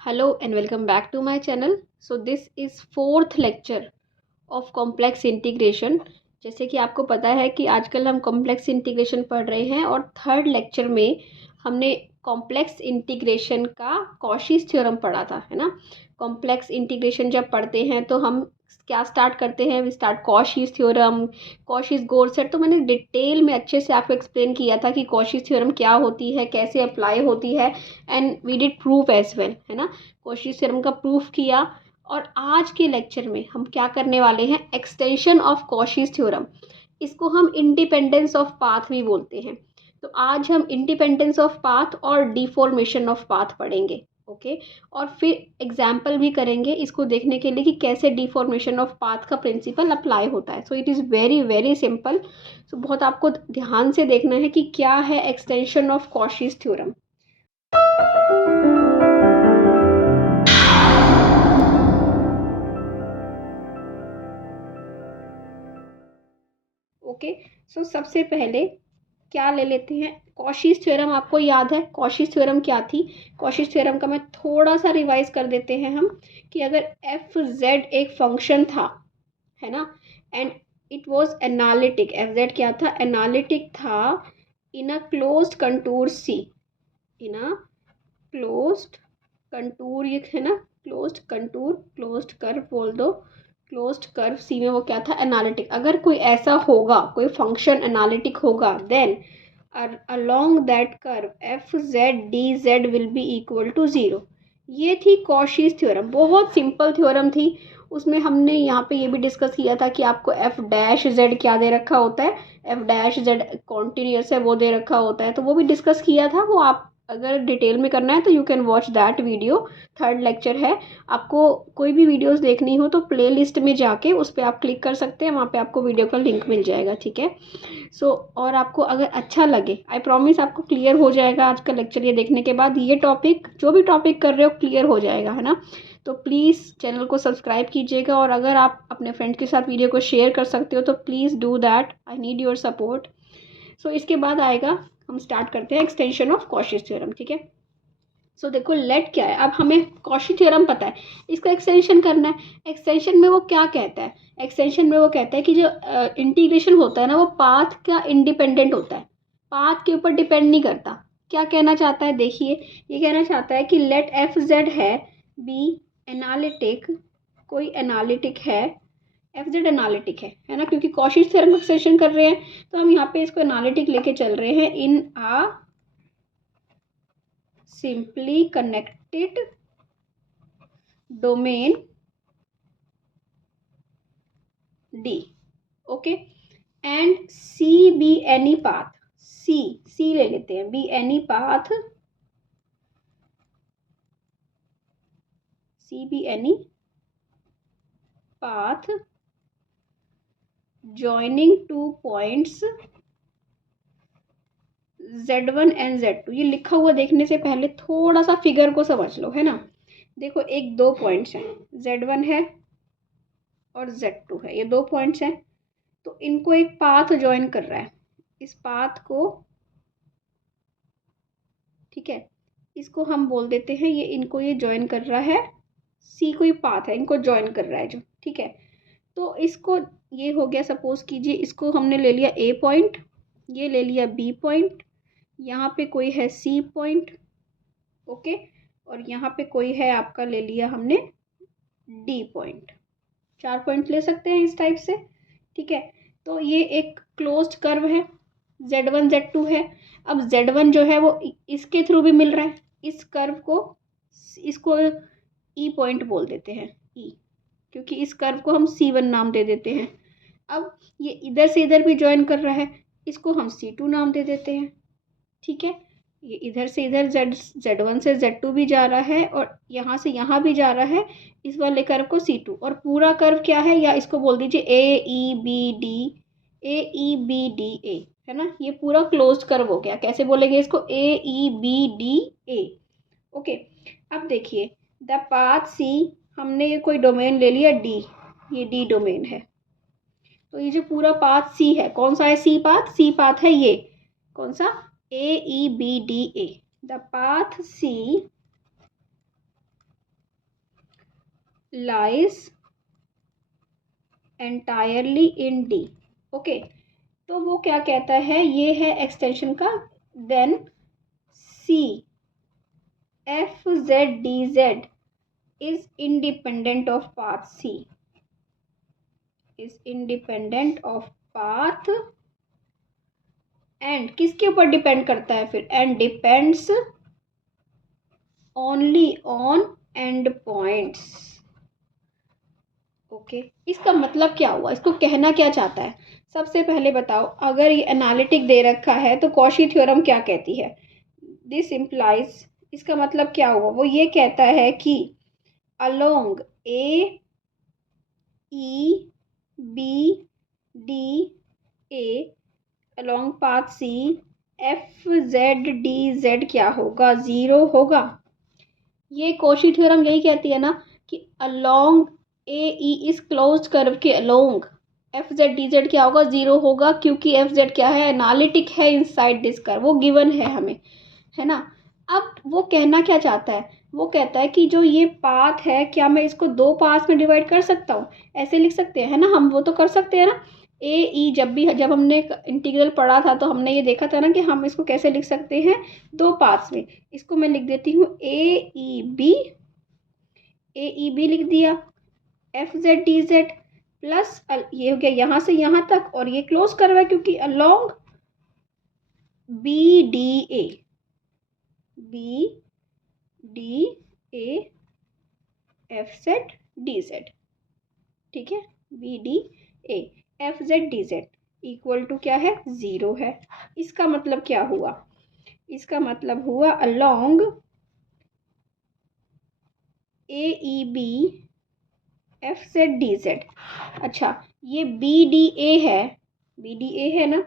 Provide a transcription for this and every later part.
Hello and welcome back to my channel. So this is fourth lecture of complex integration. जैसे कि आपको पता है कि आजकल हम कॉम्प्लेक्स इंटीग्रेशन पढ़ रहे हैं और थर्ड लेक्चर में हमने कॉम्प्लेक्स इंटीग्रेशन का कॉशीज थ्योरम पढ़ा था, है ना। कॉम्प्लेक्स इंटीग्रेशन जब पढ़ते हैं तो हम क्या स्टार्ट करते हैं, we start Cauchy's theorem, Cauchy's Goursat. तो मैंने डिटेल में अच्छे से आपको एक्सप्लेन किया था कि कॉशीज थ्योरम क्या होती है, कैसे अप्लाई होती है, and we did proof as well, है ना। कॉशीज थ्योरम का प्रूफ किया। और आज के लेक्चर में हम क्या करने वाले हैं, एक्सटेंशन ऑफ कॉशीज थ्योरम। इसको हम इंडिपेंडेंस ऑफ पाथ भी बोलते हैं। तो आज हम इंडिपेंडेंस ऑफ पाथ और डिफॉर्मेशन ऑफ पाथ पढ़ेंगे, ओके। और फिर एग्जाम्पल भी करेंगे इसको देखने के लिए कि कैसे डिफॉर्मेशन ऑफ पाथ का प्रिंसिपल अप्लाई होता है। So it is very very simple. So बहुत आपको ध्यान से देखना है कि क्या है extension of Cauchy's theorem. Okay, so सबसे पहले क्या ले लेते हैं, कॉशीज थ्योरम। आपको याद है कॉशीज थ्योरम क्या थी? कॉशीज थ्योरम का मैं थोड़ा सा रिवाइज कर देते हैं हम, कि अगर एफ जेड एक फंक्शन था, है ना, and it was analytic, F Z क्या था, एनालिटिक था in a closed contour C, in a closed contour, ये है ना, क्लोज्ड कंटूर, क्लोज्ड कर्व बोल दो, क्लोज्ड कर्व सी में वो क्या था, एनालिटिक। अगर कोई ऐसा होगा, कोई फंक्शन एनालिटिक होगा, then along that curve f z d z will be equal to zero. ये थी कॉशीज थ्योरम, बहुत सिंपल थ्योरम थी। उसमें हमने यहाँ पे ये भी डिस्कस किया था कि आपको एफ डैश जेड क्या दे रखा होता है, एफ डैश जेड कॉन्टिन्यूस है वो दे रखा होता है, तो वो भी डिस्कस किया था। वो आप अगर डिटेल में करना है तो you can watch that video, third lecture है। आपको कोई भी वीडियोस देखनी हो तो प्ले लिस्ट में जाके उस पर आप क्लिक कर सकते हैं, वहाँ पे आपको वीडियो का लिंक मिल जाएगा, ठीक है। सो और आपको अगर अच्छा लगे, आई प्रॉमिस आपको क्लियर हो जाएगा आज का लेक्चर ये देखने के बाद। ये टॉपिक, जो भी टॉपिक कर रहे हो, क्लियर हो जाएगा, है ना। तो प्लीज़ चैनल को सब्सक्राइब कीजिएगा, और अगर आप अपने फ्रेंड्स के साथ वीडियो को शेयर कर सकते हो तो please do that, I need your support. So इसके बाद आएगा, हम स्टार्ट करते हैं एक्सटेंशन ऑफ कॉशी थ्योरम, ठीक है। सो देखो लेट क्या है, अब हमें कॉशी थ्योरम पता है, इसका एक्सटेंशन करना है। एक्सटेंशन में वो क्या कहता है, एक्सटेंशन में वो कहता है कि जो इंटीग्रेशन होता है ना, वो पाथ का इंडिपेंडेंट होता है, पाथ के ऊपर डिपेंड नहीं करता। क्या कहना चाहता है, देखिए, ये कहना चाहता है कि लेट एफ जेड है बी एनालिटिक, कोई एनालिटिक है, एफ जेड एनालिटिक है ना, क्योंकि कॉशी थ्योरम का एक्सटेंशन कर रहे हैं तो हम यहाँ पे इसको एनालिटिक लेके चल रहे हैं इन आ simply connected domain D, okay, and C be any path, C ले लेते हैं, be any path, C be any path joining two points Z1 and Z2। ये लिखा हुआ देखने से पहले थोड़ा सा फिगर को समझ लो, है ना। देखो एक दो पॉइंट्स हैं, Z1 है और Z2 है, ये दो पॉइंट्स हैं। तो इनको एक पाथ ज्वाइन कर रहा है, इस पाथ को, ठीक है, इसको हम बोल देते हैं, ये इनको ये ज्वाइन कर रहा है, सी कोई पाथ है, इनको ज्वाइन कर रहा है जो, ठीक है। तो इसको, ये हो गया, सपोज कीजिए इसको हमने ले लिया ए पॉइंट, ये ले लिया बी पॉइंट, यहाँ पे कोई है सी पॉइंट, ओके, और यहाँ पे कोई है आपका, ले लिया हमने डी पॉइंट। चार पॉइंट ले सकते हैं इस टाइप से, ठीक है। तो ये एक क्लोज्ड कर्व है, Z1 Z2 है। अब Z1 जो है वो इसके थ्रू भी मिल रहा है, इस कर्व को, इसको ई पॉइंट बोल देते हैं, ई, क्योंकि इस कर्व को हम C1 नाम दे देते हैं। अब ये इधर से इधर भी ज्वाइन कर रहा है, इसको हम C2 नाम दे देते हैं, ठीक है। ये इधर से इधर Z1 से Z2 भी जा रहा है, और यहाँ से यहाँ भी जा रहा है, इस वाले कर्व को C2। और पूरा कर्व क्या है, या इसको बोल दीजिए AEBD, AEBDA, है ना। ये पूरा क्लोज्ड कर्व हो गया। कैसे बोलेंगे इसको, AEBDA, ओके। अब देखिए द पाथ C, हमने ये कोई डोमेन ले लिया D, ये D डोमेन है। तो ये जो पूरा पाथ C है, कौन सा है C पाथ, C पाथ है ये, कौन सा, AEBDA। The path C lies entirely in D। Okay, तो वो क्या कहता है, ये है एक्सटेंशन का, then C FZDZ is independent of path C, is independent of path, and किसके ऊपर डिपेंड करता है फिर, and depends only on and points. Okay, इसका मतलब क्या हुआ, इसको कहना क्या चाहता है। सबसे पहले बताओ, अगर ये एनालिटिक दे रखा है तो कॉशी थ्योरम क्या कहती है, दिस इम्प्लाइज, इसका मतलब क्या हुआ, वो ये कहता है कि along A E B D A along path C FZDZ क्या होगा, 0 होगा। ये कॉशी थ्योरम यही कहती है ना कि अलोंग AE इस क्लोज्ड कर्व के अलोंग FZDZ क्या होगा, 0 होगा, क्योंकि FZ क्या है, एनालिटिक है इनसाइड दिस कर्व, वो गिवन है हमें, है ना। अब वो कहना क्या चाहता है, वो कहता है कि जो ये पाथ है, क्या मैं इसको दो पाथ में डिवाइड कर सकता हूँ, ऐसे लिख सकते हैं, है ना, हम वो तो कर सकते हैं ना। AE जब हमने इंटीग्रल पढ़ा था तो हमने ये देखा था ना कि हम इसको कैसे लिख सकते हैं, दो पाथ्स में। इसको मैं लिख देती हूँ AEB लिख दिया, FZDZ प्लस ये हो गया यहाँ से यहाँ तक, और ये क्लोज करवा क्योंकि अलोंग BDA FZDZ, ठीक है, BDA FZDZ इक्वल टू क्या है, 0 है। इसका मतलब क्या हुआ, इसका मतलब हुआ अलोंग AEB FZDZ। अच्छा, ये BDA है ना,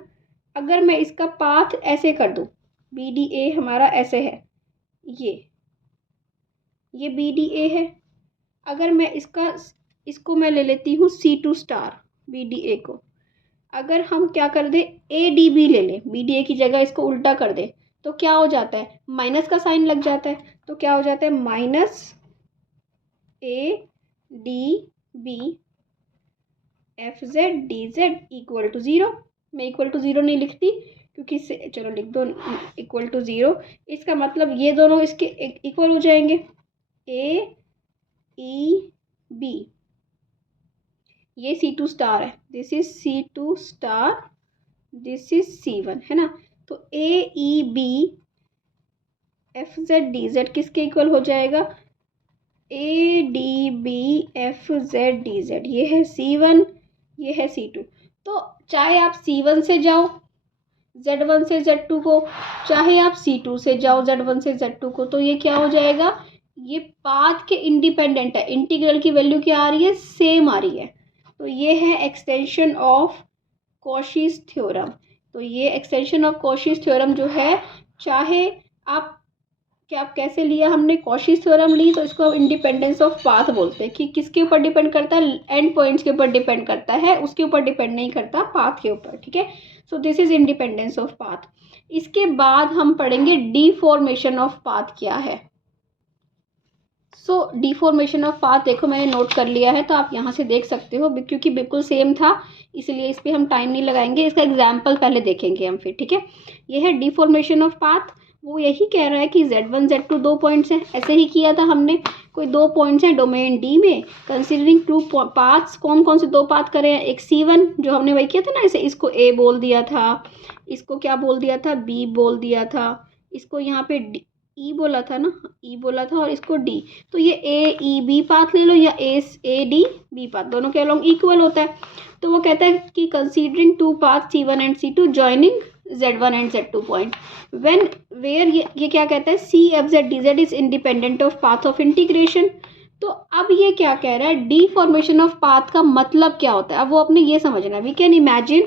अगर मैं इसका पाथ ऐसे कर दूं, BDA हमारा ऐसे है, ये BDA है, अगर मैं इसको मैं ले लेती हूँ C2 स्टार BDA को, अगर हम क्या कर दे ADB ले लें, BDA की जगह इसको उल्टा कर दे, तो क्या हो जाता है, माइनस का साइन लग जाता है, तो क्या हो जाता है, minus ADB FZDZ equal to 0। मैं इक्वल टू 0 नहीं लिखती क्योंकि चलो लिख दो इक्वल टू 0। इसका मतलब ये दोनों इसके इक्वल हो जाएंगे, AEB, ये C2 स्टार है, this is C2 star, this is C1, है ना। तो AEB FZDZ किसके इक्वल हो जाएगा, ADB FZDZ, ये है C1, ये है C2। तो चाहे आप C1 से जाओ Z1 से Z2 को, चाहे आप C2 से जाओ Z1 से Z2 को, तो ये क्या हो जाएगा, ये पाथ के इंडिपेंडेंट है, इंटीग्रल की वैल्यू क्या आ रही है, सेम आ रही है। तो ये है एक्सटेंशन ऑफ कॉशीज थ्योरम। तो ये एक्सटेंशन ऑफ कॉशीज थ्योरम जो है, चाहे आप क्या कैसे लिया हमने, कॉशीज थ्योरम ली तो इसको हम इंडिपेंडेंस ऑफ पाथ बोलते हैं कि किसके ऊपर डिपेंड करता है, एंड पॉइंट्स के ऊपर डिपेंड करता है, उसके ऊपर डिपेंड नहीं करता, पाथ के ऊपर, ठीक है। सो this is independence of path. इसके बाद हम पढ़ेंगे डिफॉर्मेशन ऑफ पाथ क्या है। सो डिफॉर्मेशन ऑफ पाथ देखो मैंने नोट कर लिया है, तो आप यहाँ से देख सकते हो, क्योंकि बिल्कुल सेम था इसलिए इस पर हम टाइम नहीं लगाएंगे, इसका एग्जाम्पल पहले देखेंगे हम फिर, ठीक है। ये है डिफॉर्मेशन ऑफ पाथ, वो यही कह रहा है कि Z1 Z2 दो पॉइंट्स हैं, ऐसे ही किया था हमने, कोई दो पॉइंट्स हैं डोमेन D में, कंसिडरिंग टू पाथ्स, कौन कौन से दो पाथ करें, एक C1 जो हमने वही किया था ना, ऐसे इसको A बोल दिया था, इसको क्या बोल दिया था, B बोल दिया था, इसको यहाँ पे E बोला था ना, E बोला था, और इसको D, तो ये AEB पाथ ले लो या ADB पाथ, दोनों के अलोंग इक्वल होता है। तो वो कहता है कि considering two path C1 and C2 joining Z1 and Z2 point, when where ये क्या कहता है, CFZDZ is independent of path of integration. तो अब ये क्या कह रहा है, डिफॉर्मेशन ऑफ पाथ का मतलब क्या होता है, अब वो अपने ये समझना है। We can imagine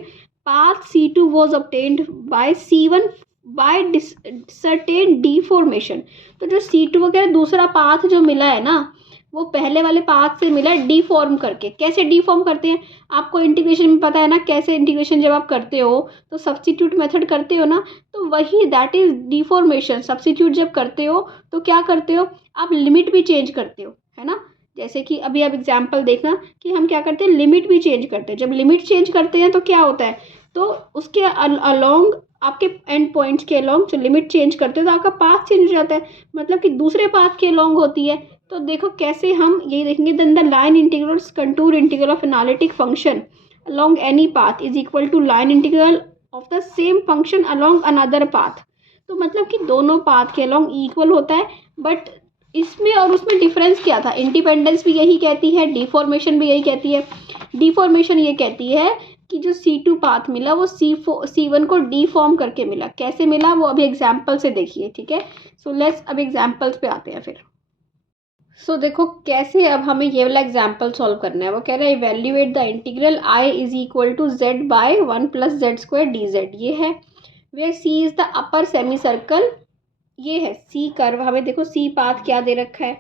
path C2 was obtained by C1 by certain deformation. तो जो C2 वगैरह दूसरा पाथ जो मिला है ना, वो पहले वाले पाथ से मिला है डिफॉर्म करके। कैसे डिफॉर्म करते हैं, आपको इंटीग्रेशन में पता है ना, कैसे इंटीग्रेशन जब आप करते हो तो सब्स्टिट्यूट मेथड करते हो ना, तो वही दैट इज डिफॉर्मेशन। सब्स्टिट्यूट जब करते हो तो क्या करते हो, आप लिमिट भी चेंज करते हो, है ना। जैसे कि अभी आप एग्जाम्पल देखना कि हम क्या करते हैं, लिमिट भी चेंज करते हैं। जब लिमिट चेंज करते हैं तो क्या होता है, तो उसके अलोंग आपके एंड पॉइंट्स के अलोंग जो लिमिट चेंज करते हैं तो आपका पाथ चेंज हो जाता है, मतलब कि दूसरे पाथ के अलोंग होती है। तो देखो कैसे हम ये देखेंगे, then the line integral contour integral of analytic function along any path is equal to line integral of the same function along another path। तो मतलब कि दोनों पाथ के अलॉन्ग इक्वल होता है, बट इसमें और उसमें डिफरेंस क्या था, इंडिपेंडेंस भी यही कहती है, डिफॉर्मेशन भी यही कहती है। डिफॉर्मेशन ये कहती है कि जो C2 पाथ मिला वो C1 को डिफॉर्म करके मिला। कैसे मिला वो अभी एग्जाम्पल से देखिए, ठीक है। सो लेट्स अब एग्जाम्पल्स पे आते हैं फिर। देखो कैसे अब हमें ये वाला एग्जाम्पल सॉल्व करना है। वो कह रहा है evaluate the integral I is equal to Z by 1 plus z square DZ। ये है where C is the upper semi circle. ये है C कर्व, हमें देखो C पाथ क्या दे रखा है,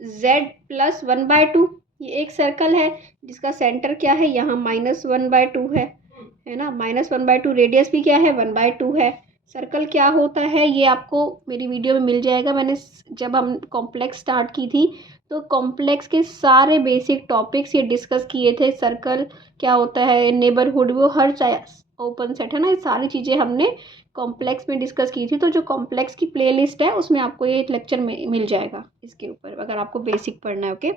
Z प्लस 1/2। ये एक सर्कल है जिसका सेंटर क्या है, यहाँ -1/2 है ना, -1/2। रेडियस भी क्या है, 1/2 है। सर्कल क्या होता है ये आपको मेरी वीडियो में मिल जाएगा। मैंने जब हम कॉम्प्लेक्स स्टार्ट की थी तो कॉम्प्लेक्स के सारे बेसिक टॉपिक्स ये डिस्कस किए थे। सर्कल क्या होता है, नेबरहुड, वो हर ओपन सेट है ना, ये सारी चीज़ें हमने कॉम्प्लेक्स में डिस्कस की थी। तो जो कॉम्प्लेक्स की प्लेलिस्ट है उसमें आपको ये लेक्चर में मिल जाएगा इसके ऊपर, अगर आपको बेसिक पढ़ना है। ओके,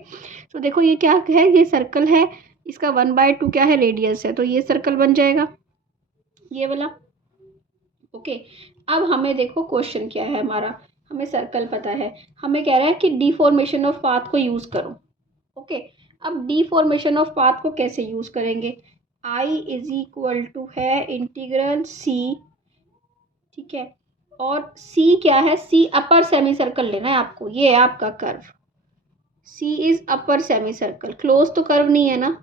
तो देखो ये क्या है, ये सर्कल है, इसका 1/2 क्या है, रेडियस है, तो ये सर्कल बन जाएगा ये वाला। ओके, अब हमें देखो क्वेश्चन क्या है हमारा, हमें सर्कल पता है, हमें कह रहा है कि डिफॉर्मेशन ऑफ पाथ को यूज़ करो। ओके, अब डिफॉर्मेशन ऑफ पाथ को कैसे यूज़ करेंगे, I इज इक्वल टू है इंटीग्रल C, ठीक है, और C क्या है, C अपर सेमी सर्कल लेना है आपको, ये है आपका curve, C is upper semi circle, close तो कर्व नहीं है ना,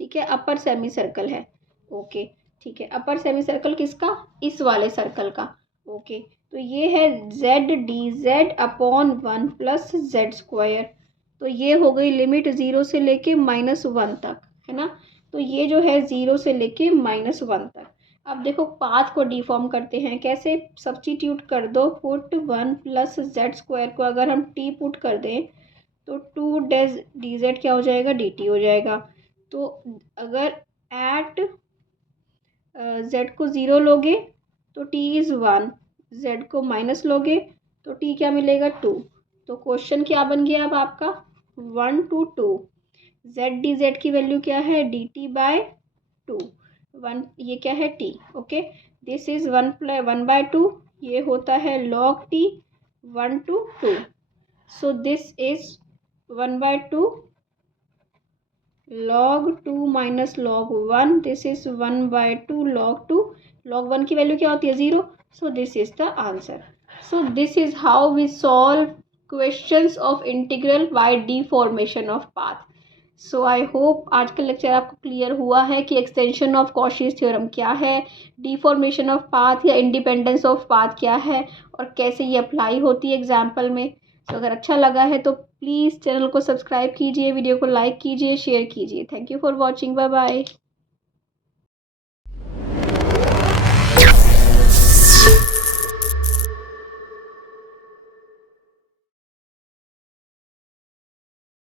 ठीक है, अपर सेमी सर्कल है। ओके, ठीक है, अपर सेमी सर्कल किसका, इस वाले सर्कल का। ओके, तो ये है Z DZ upon 1 plus z square. तो ये हो गई लिमिट 0 से लेके -1 तक, है ना। तो ये जो है 0 से लेके -1 तक। अब देखो पाथ को डिफॉर्म करते हैं कैसे, सब्स्टिट्यूट कर दो, पुट 1 प्लस जेड स्क्वायर को अगर हम t पुट कर दें तो 2 dz क्या हो जाएगा, dt हो जाएगा। तो अगर एट z को 0 लोगे तो t इज़ 1, z को माइनस लोगे तो t क्या मिलेगा, 2। तो क्वेश्चन क्या बन गया अब आपका, 1 to 2, z dz की वैल्यू क्या है, dt बाय 2, 1 ये क्या है t। ओके, दिस इज 1/2, ये होता है log t 1 to 2। So this is 1/2 log 2 minus log 1, this is 1/2 log 2। log 1 की वैल्यू क्या होती है, 0। So this is the answer. So this is how we solve questions of integral by deformation of path. So I hope आज का lecture आपको clear हुआ है कि एक्सटेंशन ऑफ कॉशीज थ्योरम क्या है, डिफॉर्मेशन ऑफ पाथ या इंडिपेंडेंस ऑफ पाथ क्या है, और कैसे ये अप्लाई होती है एग्जाम्पल में। तो अगर अच्छा लगा है तो प्लीज़ चैनल को सब्सक्राइब कीजिए, वीडियो को लाइक कीजिए, शेयर कीजिए। Thank you for watching, bye bye.